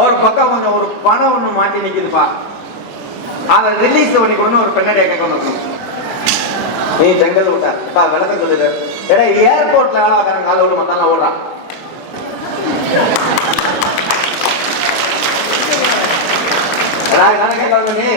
ஒரு பக்கம் கொஞ்சம் ஒரு பணம் ஒண்ணு மாட்டி நிக்குதுப்பா. அதை ரிலீஸ் பண்ணி கொண்டு ஒரு பெண்ணடியை கேட்க கொண்டு நீ செங்கல் விட்டா பா விளக்கம் சொல்லுது. ஏடா ஏர்போர்ட்ல வேலை பார்க்கறேன் காலை விட மத்தாலாம் ஓடுறான். நான் நீ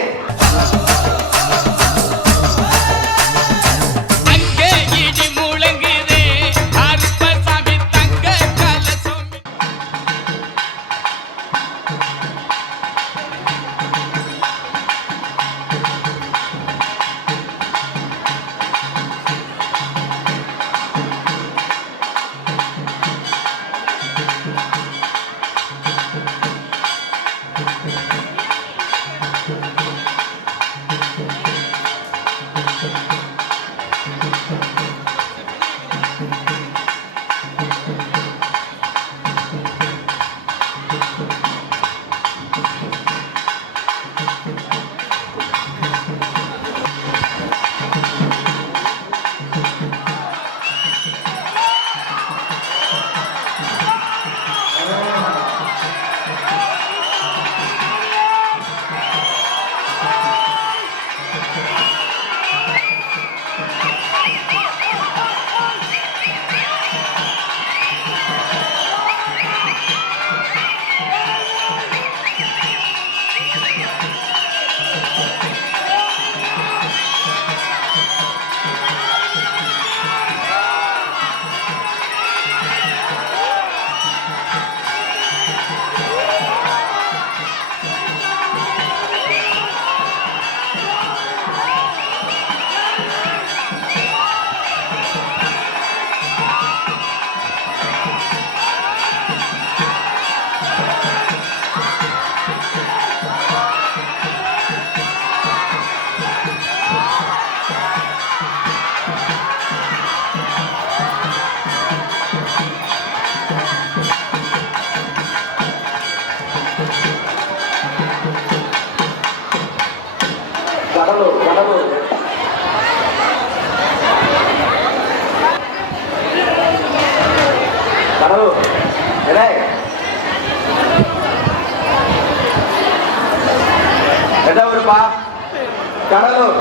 கடலூர்.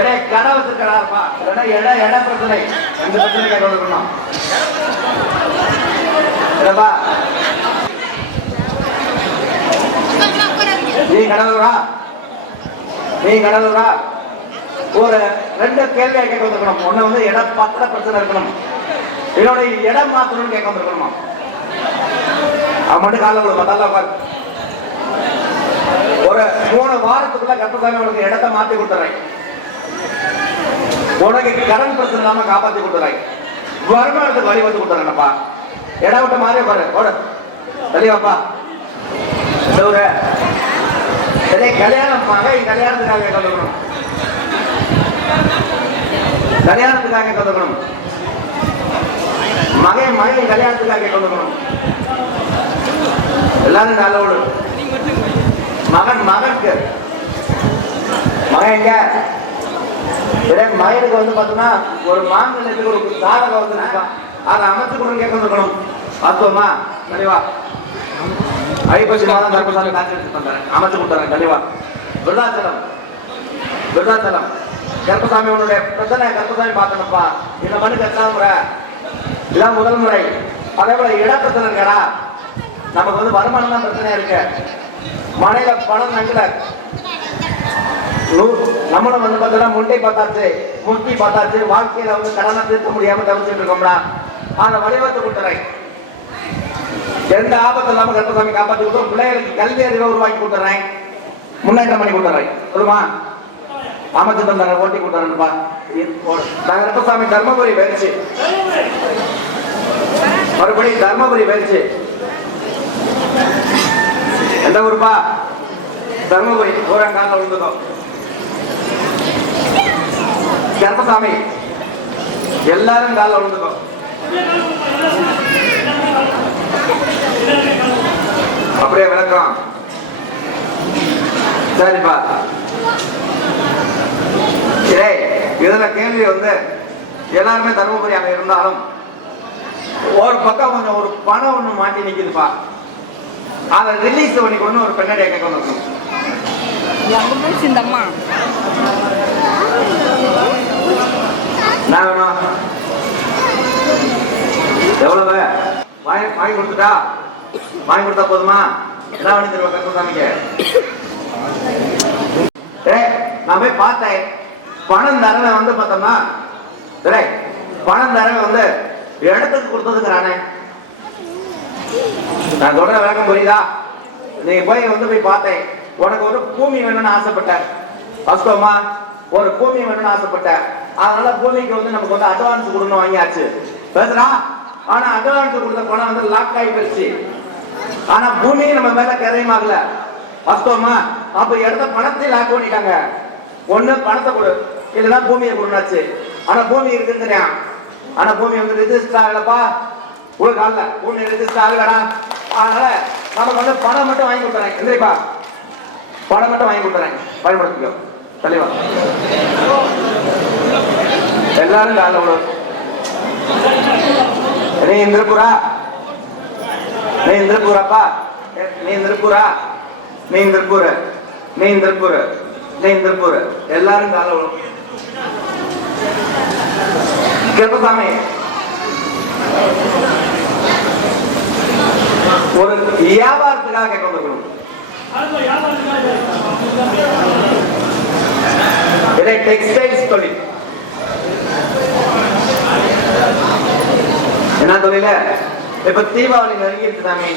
எடே கடை வச்சிருக்கிறாருப்பா இல்லைன்னா இட இட பிரச்சனை. எந்த பிரச்சனை கேட்க இருக்கணும் இல்லப்பா நீ கடலூரா நீ கடலூரா ஒரு ரெண்டு கேள்வியை கேட்க வந்திருக்கணும் ஒன்று வந்து இட பத்திர பிரச்சனை இருக்கணும். என்னோட இடம் மாத்தணும்னு கேட்க வந்துருக்கணுமா அவன் மட்டும் காலம் விட உட்காரு. ஒரு மூணு வாரத்துக்குள்ள கருப்பசாமி உனக்கு இடத்த மாத்தி கொடுத்துறேன். உனக்கு கரண்ட் பிரச்சனை இல்லாம காப்பாத்தி கொடுத்துறேன். வருமானத்துக்கு வழி வந்து கொடுத்துறேன்ப்பா. இடம் விட்ட மாறி பாரு ஓடு. சரியாப்பா சரி கல்யாணம் மகன் கல்யாணத்துக்காக கலக்கணும். கல்யாணத்துக்காக கலக்கணும். மகை மகன் கல்யாணத்துக்காக கலக்கணும். எல்லாரும் நல்லோடு மகன் மகனுக்கு. மகன் எங்க? மகனுக்கு வந்து பார்த்தோம்னா ஒரு மாநிலத்துக்கு ஒரு சாதகம் வந்து அதை அமைச்சு கொடுங்க கேட்க வந்துக்கணும் பார்த்தோமா தெளிவா ஐப்பசி மாதம் தர்மசாலை காட்சி எடுத்து தந்தாரு அமைச்சு கொடுத்தாங்க தெளிவா விருதாச்சலம். விருதாச்சலம். கருப்பசாமி உன்னுடைய பிரச்சனை கருப்பசாமி பார்த்தனப்பா இந்த மனுக்கு எத்தனாவது முறை? இதான் முதல் முறை. அதே போல இட பிரச்சனை இருக்கடா. நமக்கு வந்து வருமானம் தான் பிரச்சனையா இருக்கு. மனையில பணம் நங்கல நம்மளும் வந்து பார்த்தோம்னா முண்டை பார்த்தாச்சு முட்டி பார்த்தாச்சு வாழ்க்கையில வந்து கடனை தீர்க்க முடியாம தவிர்த்துட்டு இருக்கோம்னா அதை வழிவகுத்து கொடுத்துறேன். எந்த ஆபத்து இல்லாம கருப்பசாமி காப்பாத்தி கொடுத்தோம் பிள்ளைகளுக்கு கல்வி அறிவை உருவாக்கி கொடுத்துறேன். முன்னேற்றம் பண்ணி கொடுத்துறேன். சொல்லுமா? அமைச்சு தந்தாங்க ஓட்டி கொடுத்தாருப்பா நாங்க கருப்பசாமி தர்மபுரி பயிற்சி. மறுபடியும் தர்மபுரி பயிற்சி. எந்த ஊருப்பா? தர்மபுரி. ஊரங்கால விழுந்ததோ கருப்பசாமி. எல்லாரும் காலில் விழுந்ததோ அப்படியே விளக்கம் சரிப்பா. ஏய் இதுல கேள்வி வந்து எல்லாருமே தருமபுரி அங்க இருந்தாலும் ஒரு பக்கம் கொஞ்சம் ஒரு பணம் ஒண்ணு மாட்டி நிக்குதுப்பா. அதை ரிலீஸ் பண்ணி கொண்டு ஒரு வந்து எங்க அம்மா. என்ன வேணும்? எவ்வளவு? வாங்கி வாங்கி கொடுத்துட்டா? வாங்கி கொடுத்தா போதுமா? என்ன பண்ணி தருவா கருப்பு சாமிக்கு டேய் நான் போய் பார்த்தேன். பணம் தரவன் வந்து பார்த்தோம்னா பணம் தரவன் வந்து இடத்துக்கு கொடுத்ததுங்கிறானே. நான் சொல்ற விளக்கம் புரியுதா? நீ போய் வந்து போய் பார்த்தேன். உனக்கு ஒரு பூமி வேணும்னு ஆசைப்பட்டேன். வாஸ்தவமா ஒரு பூமி வேணும்னு ஆசைப்பட்டேன். அதனால பூமிக்கு வந்து நமக்கு வந்து அட்வான்ஸ் கொடுக்கணும் வாங்கியாச்சு. பேசுறா ஆனா அட்வான்ஸ் கொடுத்த பணம் வந்து லாக் ஆகி போயிடுச்சு. ஆனா பூமி நம்ம மேல கிரையமாகல வாஸ்தவமா அப்ப எடுத்த பணத்தை லாக் பண்ணிட்டாங்க. ஒண்ணு பணத்தை கொடு. இல்லைன்னா பூமியை கொடுனாச்சு ஆனா பூமி இருக்குன்னு தெரியும் ஆனா பூமி வந்து ரிஜிஸ்டர் ஆகலப்பா. உலக அல்ல பூமி ரிஜிஸ்டர் ஆகலடா அதனால நமக்கு வந்து பணம் மட்டும் வாங்கி கொடுத்துறேன் இல்லைப்பா. பணம் மட்டும் வாங்கி கொடுத்துறேன் பயன்படுத்திக்கோ. தெளிவா. எல்லாரும் காலைல விடு. நீ இந்திரபுரா நீ இந்திரபுரப்பா நீ இந்திரபுரா நீ இந்திரபுர நீ இந்திரபுர நீ இந்திரபுர எல்லாரும் காலைல விடு. கிருப்பசாமி ஒரு வியாபாரத்துக்காக கேட்க இதை டெக்ஸ்டைல்ஸ் தொழில். என்ன தொழில? இப்ப தீபாவளி நெருங்கி இருக்கு தாமே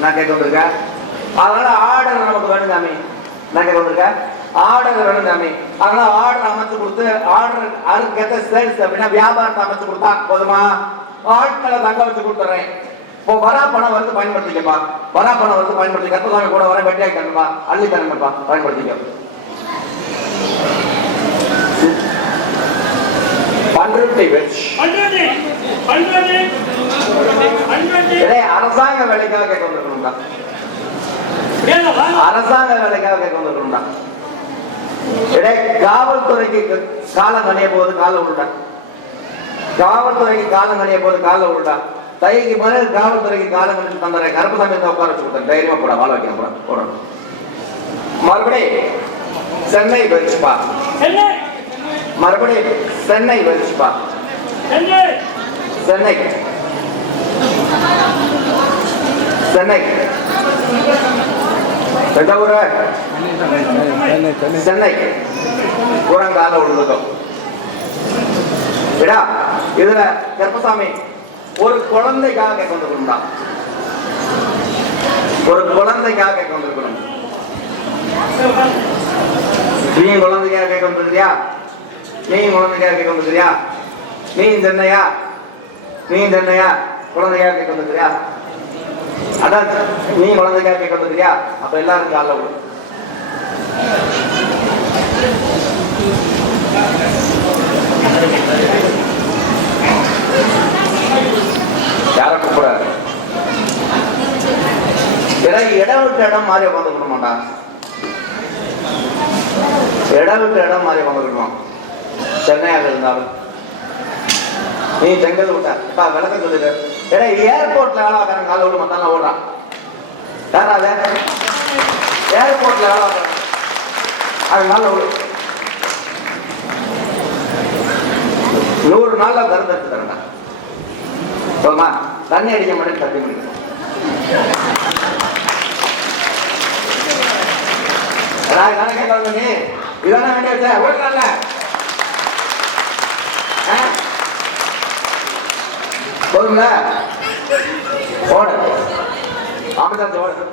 நான் கேட்க வந்திருக்கேன் அதனால ஆர்டர் நமக்கு வேணும் தாமே நான் கேட்க வந்திருக்கேன் ஆர்டர் வேணும் தாமே அதனால ஆர்டர் அமைச்சு கொடுத்து ஆர்டர் அதுக்கேற்ற சேல்ஸ் அப்படின்னா வியாபாரத்தை அமைச்சு கொடுத்தா போதுமா? ஆட்களை தங்க வச்சு கொடுத்துறேன். இப்போ வரா பணம் வந்து பயன்படுத்திக்கப்பா. வரா பணம் வந்து பயன்படுத்தி கற்பசாமி கூட வர வெட்டியாக்கி தரணுப்பா அள்ளி தரணுப்பா பயன்படுத்திக்க. அரசாங்க வேலைக்காக கேட்க வந்திருக்கணும்டா. அரசாங்க வேலைக்காக கேட்க வந்திருக்கணும்டா. காவல்துறைக்கு காலம் கணிய போது கால விடுடா காவல்துறைக்கு காலம் கணிய போது கால விடுடா தைக்கு மேல காவல்துறைக்கு காலம் கணிச்சு தந்துடுறேன் கருப்பசாமி உட்கார வச்சு கொடுத்தேன் தைரியமா போட வாழ போட போடணும் மறுபடி சென்னை வெச்சுப்பா சென்னை. மறுபடி சென்னை வெச்சுப்பா சென்னை. சென்னை. சென்னை. எந்த ஊரு? சென்னை. குரங்கால விழுதுக்கும் விடா. இதுல கருப்பசாமி ஒரு குழந்தைக்காக கேட்க வந்திருக்கணும்டா ஒரு குழந்தைக்காக கேட்க வந்திருக்கணும் நீ குழந்தைக்காக கேட்க வந்திருக்கியா நீ குழந்தைக்காக கேட்க வந்திருக்கியா நீ தென்னையா நீ தென்னையா குழந்தைக்காக கேட்க வந்திருக்கியா அதான் நீ குழந்தைக்காக கேட்க வந்திருக்கியா அப்ப எல்லாரும் காலைல விடும் யார கூப்பிடாரு எனக்கு இடம் விட்டு இடம் மாறி உட்காந்து விட மாட்டான் இடம் விட்டு இடம் மாறி உட்காந்து சென்னையாக இருந்தாலும் நீ செங்கல் விட்ட இப்ப விளக்கம் சொல்லிட்டு ஏடா ஏர்போர்ட்ல வேலை பார்க்கறேன் காலை விட மத்தான ஓடுறான் யாரா அது ஏர்போர்ட்ல வேலை பார்க்கறேன் அது நல்ல விடு நூறு நாள்ல கருத்து எடுத்து தரேன்டா போமா தண்ணி அடிக்க மாட்டேன் தட்டி நான் இதானே கேட்க நீ இதானே வேண்டிய வச்ச போதும்ல? ஓடு. ஓடு.